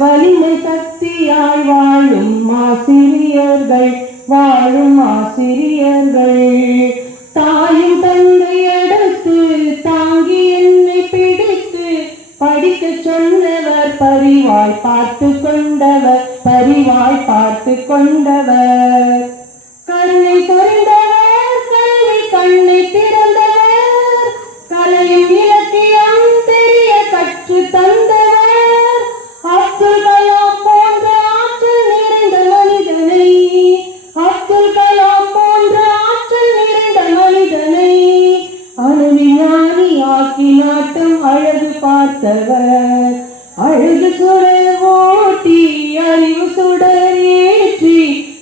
வலிமை சக்தியாய் வாழும் ஆசிரியர்கள் தாயும் தந்தை அடுத்து தாங்கி என்னை பிடித்து படிக்க சொன்னவர், பரிவாய் பார்த்து கொண்டவர் கண்ணை சொரிந்தவர், கல்வி கண்ணை திறந்தவர், கலையும் இலக்கியம் தெரிய கற்று தந்தவர், அப்துல் கலாம் போன்ற ஆற்றல் நிறைந்த மனிதனை அணுவிஞானி ஆக்கி நாட்டம் அழகு பார்த்தவர், அழகு சுடர் ஓட்டி அறிவு சுடர் ஏற்றி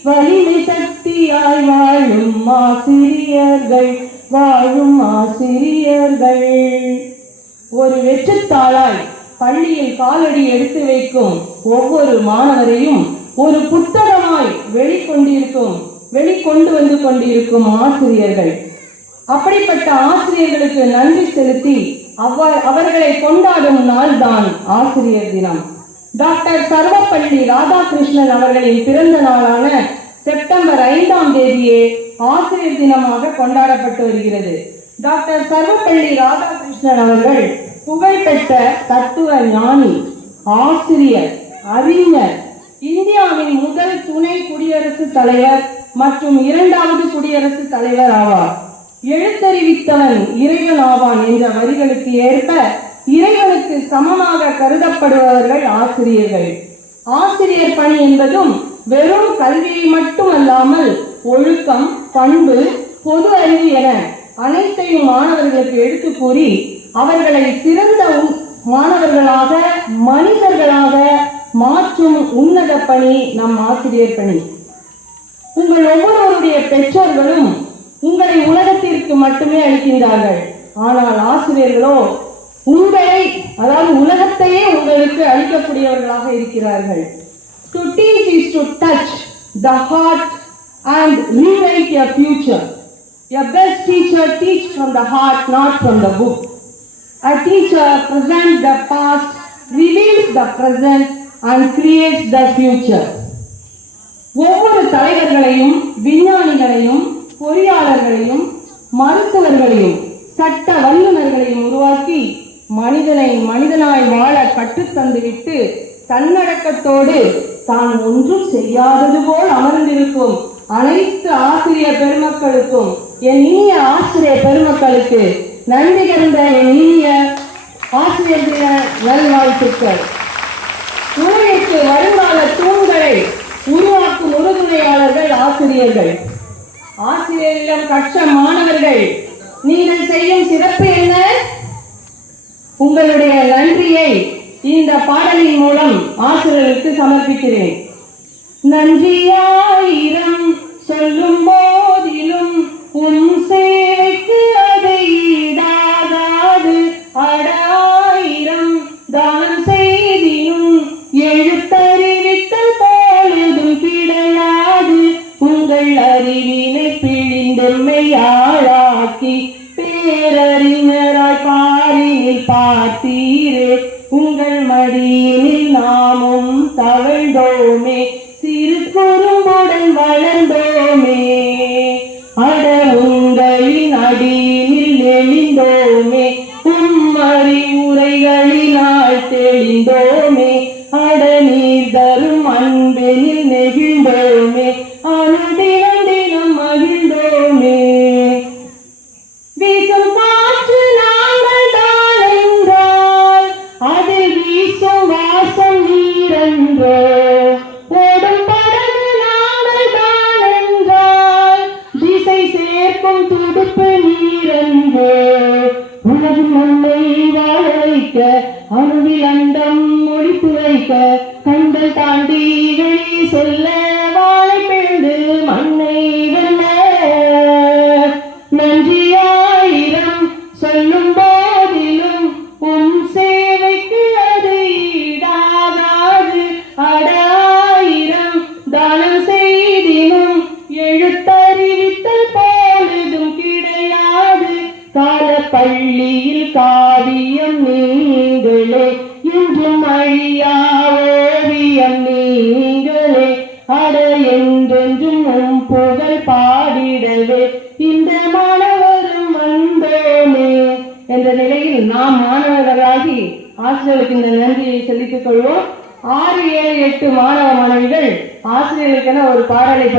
வலிமை சக்தியாய் வாழும் ஆசிரியர்கள். ஒரு வெற்றுத்தாளாய் பள்ளியில் காலடி எடுத்து வைக்கும் ஒவ்வொரு மாணவரையும் ஒரு புத்தகமாய் வெளிக்கொண்டு வந்து கொண்டிருக்கும் ஆசிரியர்கள். அப்படிப்பட்ட ஆசிரியர்களுக்கு நன்றி செலுத்தி அவர்களை கொண்டாடும் நாள் தான் ஆசிரியர் தினம். டாக்டர் சர்வப்பள்ளி ராதாகிருஷ்ணன் அவர்களின் பிறந்த நாளான செப்டம்பர் 5ஆம் தேதியே ஆசிரியர் தினமாக கொண்டாடப்பட்டு வருகிறது. டாக்டர் சர்வப்பள்ளி ராதாகிருஷ்ணன் அவர்கள் புகழ்பெற்ற தத்துவ ஞானி, ஆசிரியர், அறிஞர், இந்தியாவின் முதல் துணை குடியரசுத் தலைவர் மற்றும் 2வது குடியரசுத் தலைவர் ஆவார். எழுத்தறிவித்தவன் இறைவன் ஆவான் என்ற வரிகளுக்கு ஏற்ப இறைவனுக்கு சமமாக கருதப்படுபவர்கள் ஆசிரியர்கள். ஆசிரியர் பணி என்பதும் வெறும் கல்வியை மட்டுமல்லாமல் ஒழுக்கம், பண்பு, பொது அறிவு என அனைத்தையும் மாணவர்களுக்கு எடுத்து கூறி அவர்களை சிறந்த மாணவர்களாக, மனிதர்களாக மாற்றும் உன்னத பணி நம் ஆசிரியர் பணி. உங்கள் ஒவ்வொருவருடைய பெற்றோர்களும் உங்களை உலகத்திற்கு மட்டுமே அளிக்கின்றார்கள். ஆனால் ஆசிரியர்களோ உலகத்தையே உங்களுக்கு அளிக்கக்கூடியவர்களாக இருக்கிறார்கள். To teach is to touch the heart and rewrite your future. Your best teacher teaches from the heart, not from the book. A teacher presents the past, reveals the present and creates the future. ஒவ்வொரு தலைவர்களையும், விஞ்ஞானிகளையும், பொறியாளர்களையும், மருத்துவர்களையும், சட்ட வல்லுநர்களையும் உருவாக்கி மனிதனாய் வாழ கற்றுத்தந்துவிட்டு தன்னடக்கத்தோடு தான் ஒன்றும் செய்யாதது போல் அமர்ந்திருக்கும் அனைத்து ஆசிரியர் பெருமக்களுக்கும், என் இனிய ஆசிரியர் பெருமக்களுக்கு நன்றி கலந்த என் இனிய ஆசிரியர் தின நல்வாழ்த்துக்கள். உலகிற்கு வருங்கால தூண்களை உருவாக்கும் உறுதுணையாளர்கள் ஆசிரியர்கள். ஆசிரியரிடம் கற்ற மாணவர்கள், நீங்கள் செய்யும் சிறப்பு என்ன? உங்களுடைய நன்றியை இந்த பாடலின் மூலம் ஆசிரியருக்கு சமர்ப்பிக்கிறேன். நன்றியாயிரம் சொல்லும் போதிலும் உன் சேவைக்கு அதை ஈடாகாது. அடாயிரம் தானம் செய்தியும் எழுத்தறிவித்தல் போலதும் கிடையாது. உங்கள் அறிவினை பிழிந்தெம்மையாளாக்கி பேரறிஞராய் பாரினில் பார்த்தீரே. உங்கள் மடியினில் நாமும் தவழ்ந்தோமே, சிறு குறும்புடன் வளர்ந்தோமே. அட உங்களின் அடியினில் நெளிந்தோமே, உம்மறி உரைகளினால் தெளிந்தோமே. அட நீர் தரும் அன்பெனில் நெகிழ்ந்தோமே, அனுதினம் தினம் மகிழ்ந்தோமே. வீசும் காற்று நாங்கள் தான் என்றால் அதில் வீசும் வாசம் நீரென்றோ. ஓடும் படகு நாங்கள் தான் என்றால் திசை சேர்க்கும் துடுப்பு நீரென்றோ. உலகில் நம்மை வாழ வைக்க, அணுவில் அண்டம் முடித்து வைக்க, கண்டல் தாண்டி வெளி சொல்ல வாழை பிழந்து மண்ணை வெல்ல. நன்றியாயிரம் சொல்லும் போதிலும் உன் சேவைக்கு அது ஈடாகாது. அடாயிரம் தானம் செய்தினும் எழுத்தறிவித்தல் போலதும் கிடையாது. கால பள்ளியில் காவியம் நீங்களே என்றும் அழியாவே புகழ் பாடிடவே இந்த மாணவரும் வந்தோமே என்ற நிலையில் நாம் மாணவர்களாகி ஆசிரியர்களுக்கு இந்த நன்றியை செலுத்திக் கொள்வோம். 6, 7, 8 மாணவ மாணவிகள் ஆசிரியர்களுக்கென ஒரு பாடலை